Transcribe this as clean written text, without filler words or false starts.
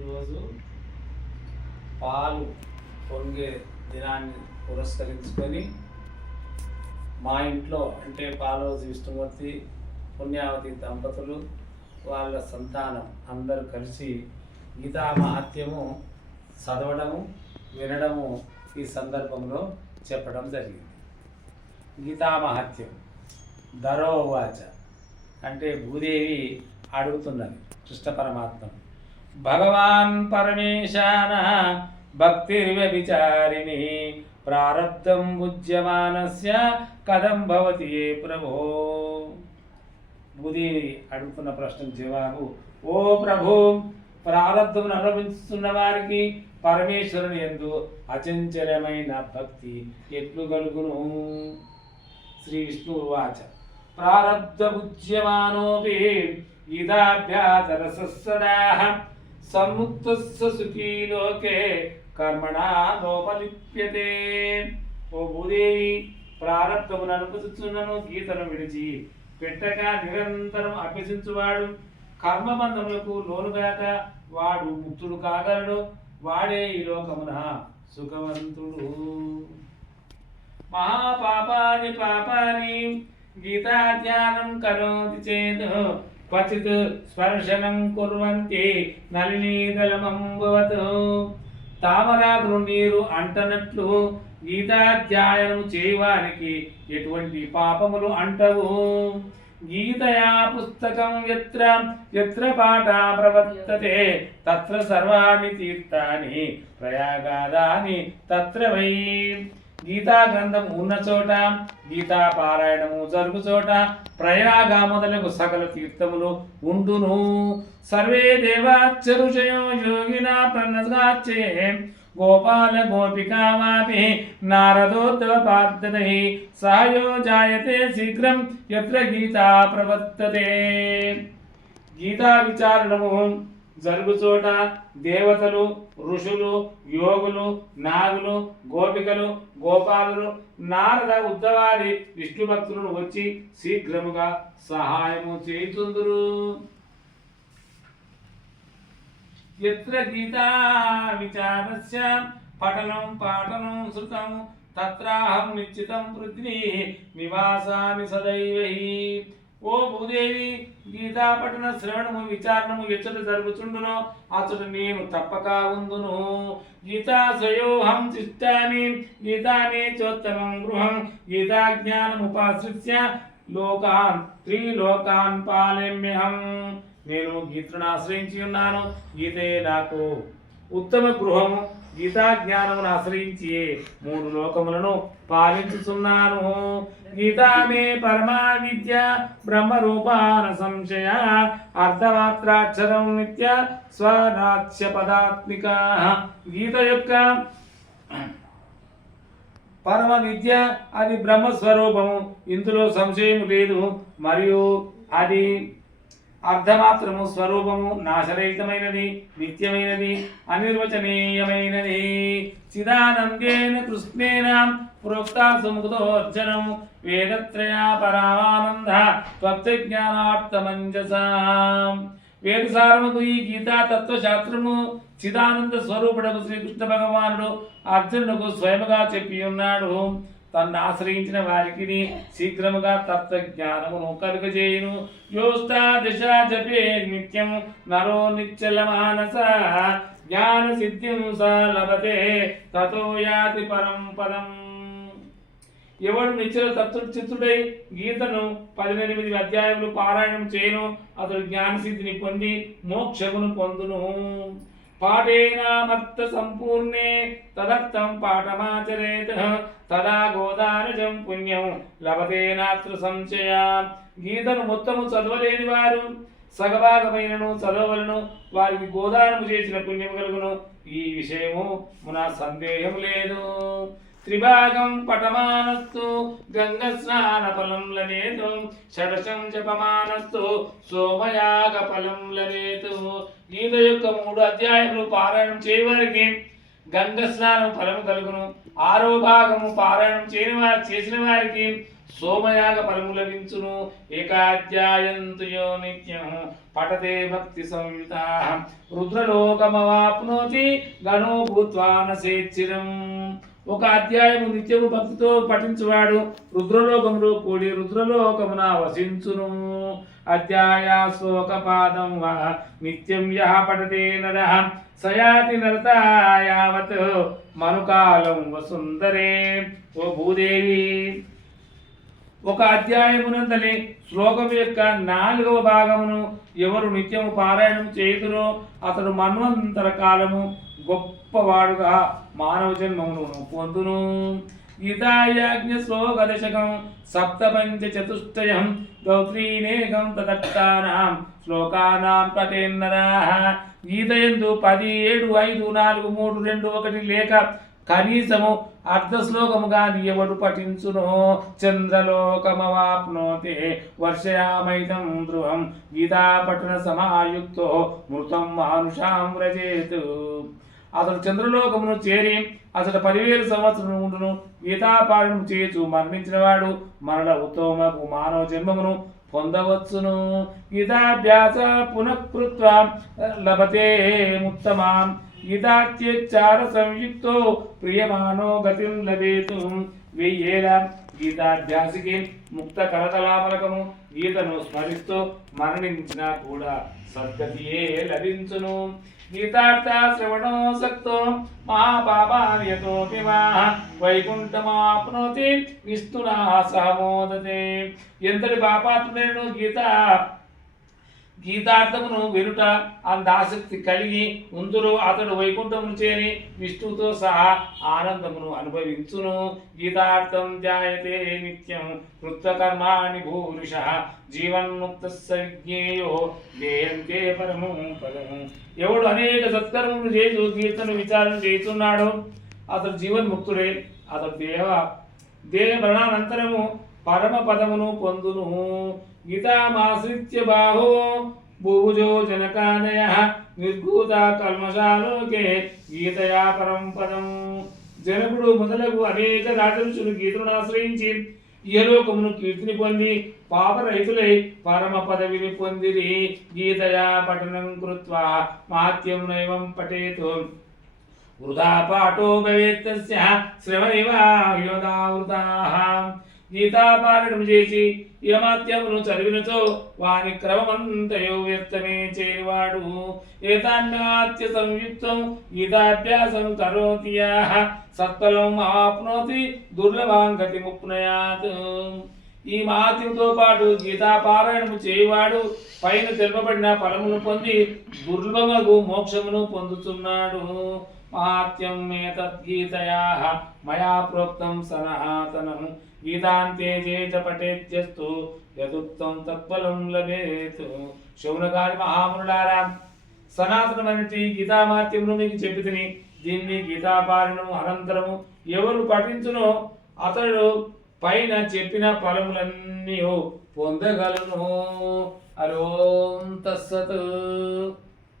ఈరోజు పాలు పొంగే దినాన్ని పురస్కరించుకొని మా ఇంట్లో అంటే పాలవతి విష్ణుమూర్తి పుణ్యావతి దంపతులు వాళ్ళ సంతానం అందరూ కలిసి గీతా మహత్యము చదవడము వినడము ఈ సందర్భంలో చెప్పడం జరిగింది. గీతా మహత్యం ధరోవాచ అంటే భూదేవి అడుగుతున్నది కృష్ణ పరమాత్మ, భగవాన్ పరమేశాన భక్తిర్వ్యభిచారిణి ప్రారబ్ధం భుజ్యమానస్య కథం భవతి ప్రభో. భూదేవి అడుగుతున్న ప్రశ్నకు జవాబు, ఓ ప్రభు, ప్రారబ్ధమును అనుభవిస్తున్న వారికి పరమేశ్వరుని యందు అచంచలమైన భక్తి ఎట్లు కలుగును? శ్రీ విష్ణువాచ, ప్రారబ్ధ భుజ్యమానోపి ఇదాభ్యాసరసస్సదాః సముక్తస్య సుఖీ లోకే కర్మణా నోపలిప్యతే. ఓ భూదేవి, ప్రారబ్ధమును అనుభవిస్తున్నను గీతను విడిచి పెట్టక నిరంతరం అభ్యసించువాడు కర్మబంధములకు లోనుగాక వాడు ముక్తుడు కాగలడు, వాడే ఈ లోకమున సుఖవంతుడు. మహాపాపాని పాపాని గీతా ధ్యానం కరోతి చేత్ క్వచిత్ స్పర్శనం కుర్వంతి నళినీదళమంబవత్. తామరాకులు నీరు అంటనట్లు గీతాధ్యాయనం చేయవానికి ఎటువంటి పాపములు అంటవు. గీతయా పుస్తకం యత్ర యత్ర పాఠా ప్రవర్తతే తత్ర సర్వాణి తీర్థాని ప్రయాగాదాని తత్ర వై. గీతా గ్రంథం ఉన్న చోట, గీతా పారాయణము జరుగు చోట ప్రయాగ మొదలగు సకల తీర్థములు ఉండును. సర్వే దేవాచ్చరుషయో యోగినా ప్రణగాచ్చే గోపాల గోపికామాపి నారదోద్భవార్ధనై సాయో జాయతే శీఘ్రం యత్ర గీతా ప్రవర్తతే. గీతా విచారణము జరుగు చోట దేవతలు, ఋషులు, యోగులు, నాగులు, గోపికలు, గోపాలులు, నారద ఉద్దవారి విష్ణు భక్తులను వచ్చి శీఘ్రముగా సహాయము చేయుచుందురు. యత్ర గీతా విచారస్య పఠనం పాఠనం శృతం తత్రాహం నిశ్చితం పృథ్వీ నివాసామి సదైవై. ఓ భూదేవి, గీతా పఠన శ్రవణము విచారణము ఎచ్చట జరుగుచుండునో అచ్చట నేను తప్పక ఉందును. గీతాశ్రయోహం తిష్టామి గీతానే చోత్తమం గృహం గీతా జ్ఞానముపాశ్రిత్య లోకాన్ త్రిలోకాన్ పాలమ్యహం. నేను గీతను ఆశ్రయించి ఉన్నాను, గీతే నాకు ఉత్తమ గృహము. గీతా జ్ఞానమును ఆశ్రయించి 3 లోకములను పాలించుతున్నాను. గీతా మే పరమా విద్య బ్రహ్మరూపాన సంశయ అర్ధమాత్రాక్షరం నిత్య స్వరాజ్య పదాత్మిక. గీత యొక్క పరమ విద్య అది బ్రహ్మస్వరూపము, ఇందులో సంశయం లేదు. మరియు అది అర్ధమాత్రము స్వరూపము, నాశరహితమైనది, నిత్యమైనది, అనిర్వచనీయమైనది. చిదానందేన కృష్ణేన ప్రోక్తా సుముఖదోర్జనం వేదత్రయా పరమానంద త్వత్జ్ఞానార్థమంజస. వేదసారముకు ఈ గీతా తత్వశాస్త్రము చిదానంద స్వరూపుడకు శ్రీకృష్ణ భగవానుడు అర్జునుడుకు స్వయముగా చెప్పి ఉన్నాడు. తన్ను ఆశ్రయించిన వారికి శీఘ్రముగా తత్వజ్ఞానమును కలుగజేయును. యోస్తా దిశ జపే నిత్యం నరో నిశ్చల మానస జ్ఞాన సిద్ధిం స లభతే తతో యాతి పరం పదం. ఎవడు నిశ్చల తత్వచిత్తుడై గీతను 18 అధ్యాయములు పారాయణం చేయను అతడు జ్ఞానసిద్ధిని పొంది మోక్షమును పొందును. పాఠేనామర్థ సంపూర్ణే తదర్థం పాఠమాచరేత్ తదా గోదానజం పుణ్యం లభతే నాత్ర సంశయ. గీతను మొత్తము చదవలేని వారు సగభాగమైనను చదవలను, వారికి గోదానము చేసిన పుణ్యము కలుగును. ఈ విషయము నా సందేహం లేదు. త్రిభాగం పఠమానస్తు గంగ స్నాన ఫలం లనేతు షడశం జపమానస్తు సోమయాగ ఫలం లనేతు. గీత యొక్క 3 అధ్యాయములు పారాయణం చేయవారికి గంగ స్నానం ఫలము కలుగును. 6వ భాగము పారాయణం చేసిన వారికి సోమయాగ ఫలము లభించును. ఏకాధ్యాయంతు యో నిత్యం పఠతే భక్తి సంయుత రుద్రలోకమవాప్నోతి గణో భూత్వా నసేచ్చిరం. ఒక అధ్యాయము నిత్యము భక్తితో పఠించువాడు రుద్రలోకములో కూడి రుద్రలోకమున వసించును. అధ్యాయ శ్లోకపాదం వా నిత్యం యః పఠతే నరః సయాతి నరతాయావత్ మనుకాలం వసుందరే. ఓ భూదేవి, ఒక అధ్యాయమునందలి శ్లోకం యొక్క 4వ భాగమును ఎవరు నిత్యము పారాయణం చేయుదురో అతడు మన్వంతర కాలము గొప్పవాడుగా మానవ జన్మమును పొందును. గీతాయాజ్ఞ శ్లోకదశకం సప్తపంచచతుష్టయం గౌత్రీనేకం తదర్థానాం శ్లోకానాం పఠేన్నరః. గీతయందు 10, 7, 5, 4, 3, 2, 1 లేక కనీసము అర్ధ శ్లోకముగా ఎవడు పఠించునో చంద్రలోకమవాప్నోతే వర్షయామైతం ధ్రువం గీతాపఠన సమాయుక్తో మృతం మానుషాం వ్రజేతు. అతడు చంద్రలోకమును చేరి అతడు 10,000 సంవత్సరం ఉండును. గీతాపారాయణం చేయొచ్చు మరణించిన వాడు మరల ఉత్తమకు మానవ జన్మమును పొందవచ్చును. గీతాభ్యాస పునఃకృత్వా లభతే ముత్తమాం గీతాత్యచార సంయుక్తో ప్రియమానో గతిం లభేతు. 1000 ఏళ్ల గీతాభ్యాసికి ముక్త కరతలామలకము గీతను స్మరిస్తూ మరణించినా కూడా సద్గతియే లభించును. గీతార్థ శ్రవణో సక్తో మహాపాపాన్యతోపి వా వైకుంఠమాప్నోతి విష్ణునా సహమోదతే. ఎంతటి పాపాత్ముడైనను గీతార్థమును వినుట అంత ఆసక్తి కలిగి ఉందురు అతడు వైకుంఠమును చేరి విష్ణువుతో సహా ఆనందమును అనుభవించును. గీతార్థం ధ్యాయతే నిత్యం కృత్వకర్మాణి భూరిషః జీవన్ముక్తస్య విజ్ఞేయో ధ్యేయంతే పరమం పదము. ఎవడు అనేక సత్కర్మములు చేస్తూ కీర్తన విచారణ చేస్తున్నాడో అతడు జీవన్ముక్తుడే. అతడు దేహ మరణానంతరము పరమ పదమును పొందును. గీతామాశ్రిత్య బాహో భూభుజో జనకాదయః నిర్గూత కల్మషాలోకే గీతయా పరం పదం. జనకుడు మొదలగు అనేక రాజఋషులు గీతను ఆశ్రయించి ఇహలోకమును కీర్తిని పొంది పాపరహితులై పరమ పదవిని పొందిరి. గీతయా పఠనం కృత్వా మాత్యం నైవం పఠేతు వృధా పాఠో భవేత్తస్య శ్రవణివ యోధావృతాః. గీతాపారాయణం చేసి యమాత్యమును చదివినచో వాని క్రమమంతయో వ్యర్థమే చేయవాడు. ఏతాన్యాత్య సంయుక్తం గీతాభ్యాసం కరోతి యః సత్ఫలం ఆప్నోతి దుర్లభాం గతిముప్నయాత్. ఈ మహాత్యంతో పాటు గీతాపారాయణము చేయవాడు పైన తెలుపబడిన ఫలమును పొంది దుర్లభమగు మోక్షమును పొందుతున్నాడు. మహాత్యం ఏతద్గీతయాః మయా ప్రోక్తం సనాతనం గీతాంతే చ పఠేత్యస్తు యదుక్తం తత్ఫలం లభేత్. శౌనకాది మహామునులారా, సనాతనమైనటి గీతామాత్యమును మీకు చెప్పి తిని దీన్ని గీతాపారాయణము అనంతరము ఎవరు పఠించునో అతడు పైన చెప్పిన ఫలములన్నీ పొందగలను. హరి ఓం తత్సత్.